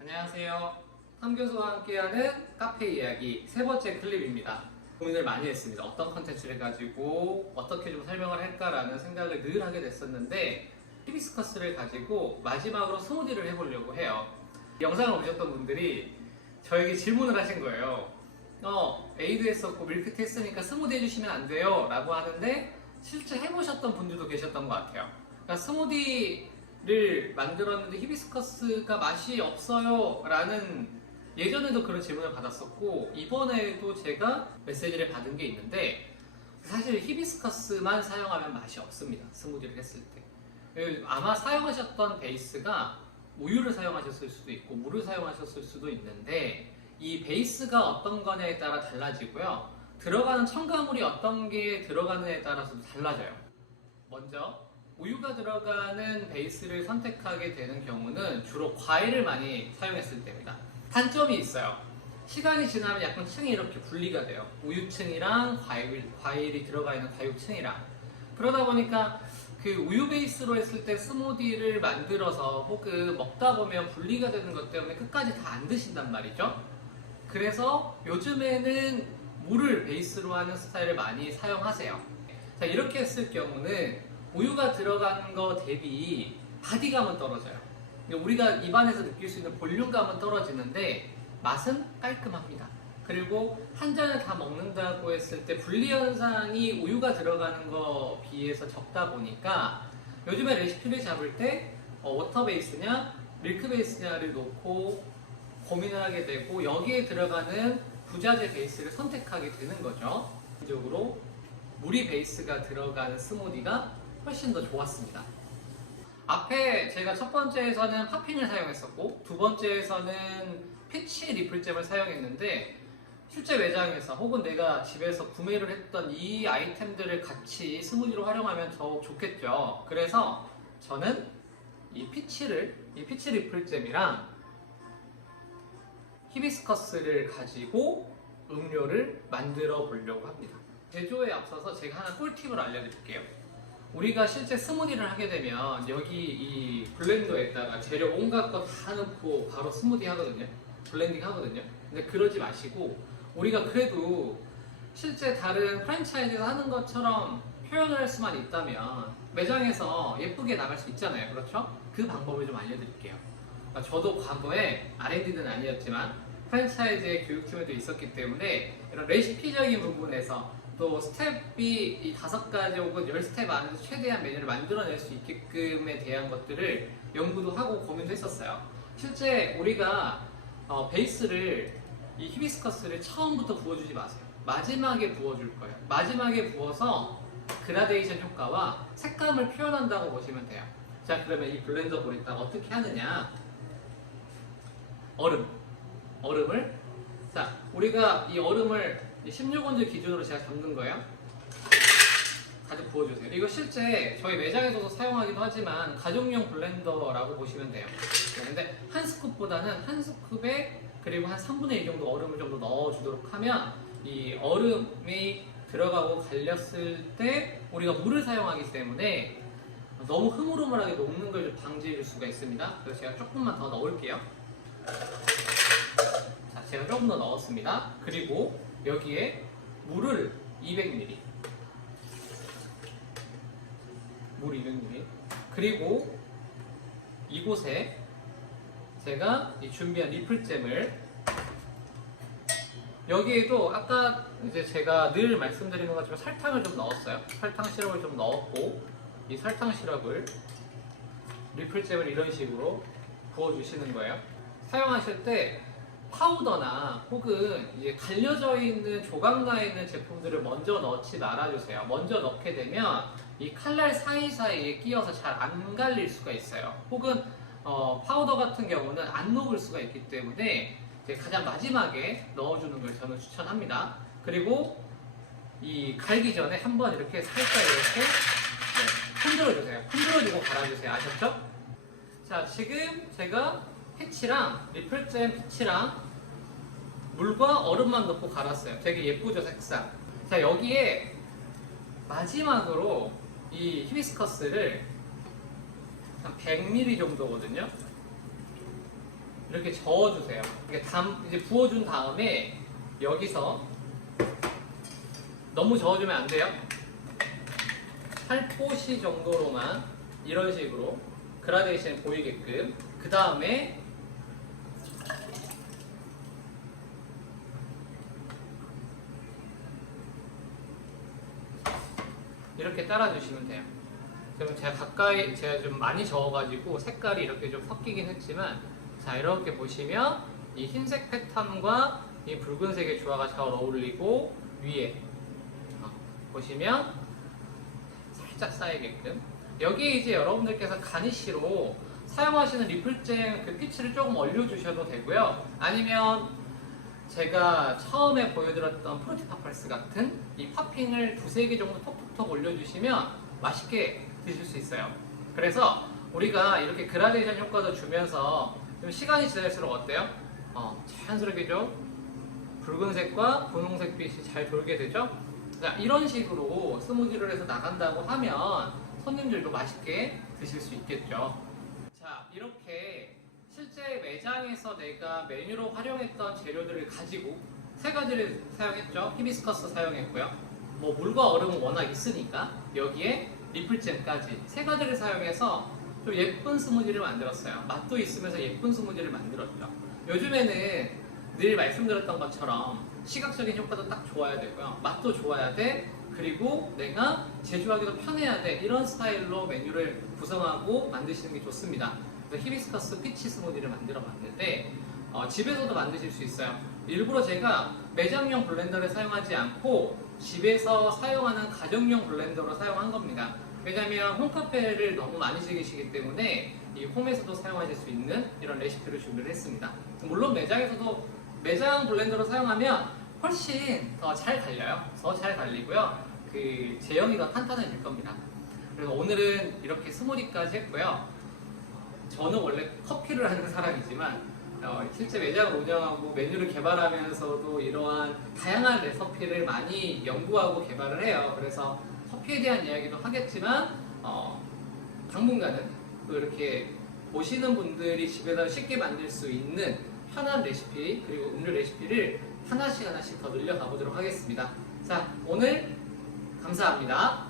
안녕하세요. 함교수와 함께하는 카페 이야기 세 번째 클립입니다. 고민을 많이 했습니다. 어떤 컨텐츠를 가지고 어떻게 좀 설명을 할까라는 생각을 늘 하게 됐었는데 히비스커스를 가지고 마지막으로 스무디를 해보려고 해요. 영상을 보셨던 분들이 저에게 질문을 하신 거예요. 에이드 했었고 밀크티 했으니까 스무디 해주시면 안 돼요? 라고 하는데 실제 해보셨던 분들도 계셨던 것 같아요. 그러니까 스무디를 만들었는데 히비스커스가 맛이 없어요 라는 예전에도 그런 질문을 받았었고 이번에도 제가 메시지를 받은 게 있는데 사실 히비스커스만 사용하면 맛이 없습니다. 스무디를 했을 때 아마 사용하셨던 베이스가 우유를 사용하셨을 수도 있고 물을 사용하셨을 수도 있는데 이 베이스가 어떤 거냐에 따라 달라지고요. 들어가는 첨가물이 어떤 게 들어가느냐에 따라서도 달라져요. 먼저 우유가 들어가는 베이스를 선택하게 되는 경우는 주로 과일을 많이 사용했을 때입니다. 단점이 있어요. 시간이 지나면 약간 층이 이렇게 분리가 돼요. 우유층이랑 과일이 들어가 있는 과육층이랑. 그러다 보니까 그 우유 베이스로 했을 때 스무디를 만들어서 혹은 먹다 보면 분리가 되는 것 때문에 끝까지 다 안 드신단 말이죠. 그래서 요즘에는 물을 베이스로 하는 스타일을 많이 사용하세요. 자, 이렇게 했을 경우는 우유가 들어간 거 대비 바디감은 떨어져요. 우리가 입안에서 느낄 수 있는 볼륨감은 떨어지는데 맛은 깔끔합니다. 그리고 한 잔을 다 먹는다고 했을 때 분리 현상이 우유가 들어가는 거 비해서 적다 보니까 요즘에 레시피를 잡을 때 워터 베이스냐 밀크 베이스냐를 놓고 고민을 하게 되고 여기에 들어가는 부자재 베이스를 선택하게 되는 거죠. 기본적으로 물이 베이스가 들어가는 스무디가 훨씬 더 좋았습니다. 앞에 제가 첫 번째에서는 팝핀을 사용했었고 두 번째에서는 피치 리플잼을 사용했는데 실제 매장에서 혹은 내가 집에서 구매를 했던 이 아이템들을 같이 스무디로 활용하면 더욱 좋겠죠. 그래서 저는 이 피치 리플잼이랑 히비스커스를 가지고 음료를 만들어 보려고 합니다. 제조에 앞서서 제가 하나 꿀팁을 알려드릴게요. 우리가 실제 스무디를 하게 되면 여기 이 블렌더에다가 재료 온갖 거 다 넣고 바로 스무디 하거든요. 블렌딩 하거든요. 근데 그러지 마시고 우리가 그래도 실제 다른 프랜차이즈에서 하는 것처럼 표현을 할 수만 있다면 매장에서 예쁘게 나갈 수 있잖아요. 그렇죠? 그 방법을 좀 알려드릴게요. 그러니까 저도 과거에 R&D는 아니었지만 프랜차이즈의 교육팀에도 있었기 때문에 이런 레시피적인 부분에서 또 스텝이 이 5가지 혹은 10스텝 안에서 최대한 메뉴를 만들어낼 수 있게끔에 대한 것들을 연구도 하고 고민도 했었어요. 실제 우리가 베이스를 이 히비스커스를 처음부터 부어주지 마세요. 마지막에 부어줄 거예요. 마지막에 부어서 그라데이션 효과와 색감을 표현한다고 보시면 돼요. 자, 그러면 이 블렌더 볼에다가 어떻게 하느냐? 얼음을 자, 우리가 이 얼음을 16온즈 기준으로 제가 잡는 거예요. 가득 부어주세요. 이거 실제 저희 매장에서도 사용하기도 하지만 가정용 블렌더라고 보시면 돼요. 근데 한 스쿱보다는 한 스쿱에 그리고 한 3분의 1 정도 얼음을 좀 더 넣어주도록 하면 이 얼음이 들어가고 갈렸을 때 우리가 물을 사용하기 때문에 너무 흐물흐물하게 녹는 걸 좀 방지해 줄 수가 있습니다. 그래서 제가 조금만 더 넣을게요. 자, 제가 조금 더 넣었습니다. 그리고 여기에 물을 200ml 물 200ml 그리고 이곳에 제가 이 준비한 리플잼을 여기에도 아까 이제 제가 늘 말씀드리는 것처럼 설탕을 좀 넣었어요. 설탕 시럽을 좀 넣었고 이 설탕 시럽을 리플잼을 이런 식으로 부어주시는 거예요. 사용하실 때 파우더나 혹은 이제 갈려져 있는 조각 나 있는 제품들을 먼저 넣지 말아주세요. 먼저 넣게 되면 이 칼날 사이사이에 끼어서 잘 안 갈릴 수가 있어요. 혹은 파우더 같은 경우는 안 녹을 수가 있기 때문에 이제 가장 마지막에 넣어주는 걸 저는 추천합니다. 그리고 이 갈기 전에 한번 이렇게 살짝 이렇게 흔들어주세요. 흔들어주고 갈아주세요. 아셨죠? 자, 지금 제가 패치랑 리플잼 패치랑 물과 얼음만 넣고 갈았어요. 되게 예쁘죠, 색상. 자, 여기에 마지막으로 이 히비스커스를 한 100ml 정도거든요. 이렇게 저어주세요. 이렇게 이제 부어준 다음에 여기서 너무 저어주면 안 돼요. 살포시 정도로만 이런 식으로 그라데이션이 보이게끔. 그 다음에 이렇게 따라주시면 돼요. 그러면 제가 좀 많이 저어가지고 색깔이 이렇게 좀 섞이긴 했지만, 자, 이렇게 보시면 이 흰색 패턴과 이 붉은색의 조화가 잘 어울리고, 위에 보시면 살짝 쌓이게끔. 여기에 이제 여러분들께서 가니쉬로 사용하시는 리플잼 그 피치를 조금 올려주셔도 되고요. 아니면 제가 처음에 보여드렸던 프로티파펄스 같은 이 팝핑을 2-3개 정도 톡톡톡 올려주시면 맛있게 드실 수 있어요. 그래서 우리가 이렇게 그라데이션 효과도 주면서 좀 시간이 지날수록 어때요? 자연스럽게 좀 붉은색과 분홍색 빛이 잘 돌게 되죠? 자, 이런 식으로 스무디를 해서 나간다고 하면 손님들도 맛있게 드실 수 있겠죠. 자, 이렇게 실제 매장에서 내가 메뉴로 활용했던 재료들을 가지고 3가지를 사용했죠. 히비스커스 사용했고요. 뭐 물과 얼음은 워낙 있으니까 여기에 리플잼까지 3가지를 사용해서 좀 예쁜 스무디를 만들었어요. 맛도 있으면서 예쁜 스무디를 만들었죠. 요즘에는 늘 말씀드렸던 것처럼 시각적인 효과도 딱 좋아야 되고요. 맛도 좋아야 돼. 그리고 내가 제조하기도 편해야 돼. 이런 스타일로 메뉴를 구성하고 만드시는 게 좋습니다. 그래서 히비스커스 피치 스무디를 만들어 봤는데 집에서도 만드실 수 있어요. 일부러 제가 매장용 블렌더를 사용하지 않고 집에서 사용하는 가정용 블렌더로 사용한 겁니다. 왜냐하면 홈카페를 너무 많이 즐기시기 때문에 이 홈에서도 사용하실 수 있는 이런 레시피를 준비를 했습니다. 물론 매장에서도 매장 블렌더로 사용하면 훨씬 더 잘 갈려요. 더 잘 갈리고요. 그 제형이 더 탄탄해질 겁니다. 그래서 오늘은 이렇게 스무디까지 했고요. 저는 원래 커피를 하는 사람이지만 실제 매장을 운영하고 메뉴를 개발하면서도 이러한 다양한 레시피를 많이 연구하고 개발을 해요. 그래서 커피에 대한 이야기도 하겠지만 당분간은 또 이렇게 보시는 분들이 집에서 쉽게 만들 수 있는 편한 레시피 그리고 음료 레시피를 하나씩 더 늘려가 보도록 하겠습니다. 자, 오늘 감사합니다.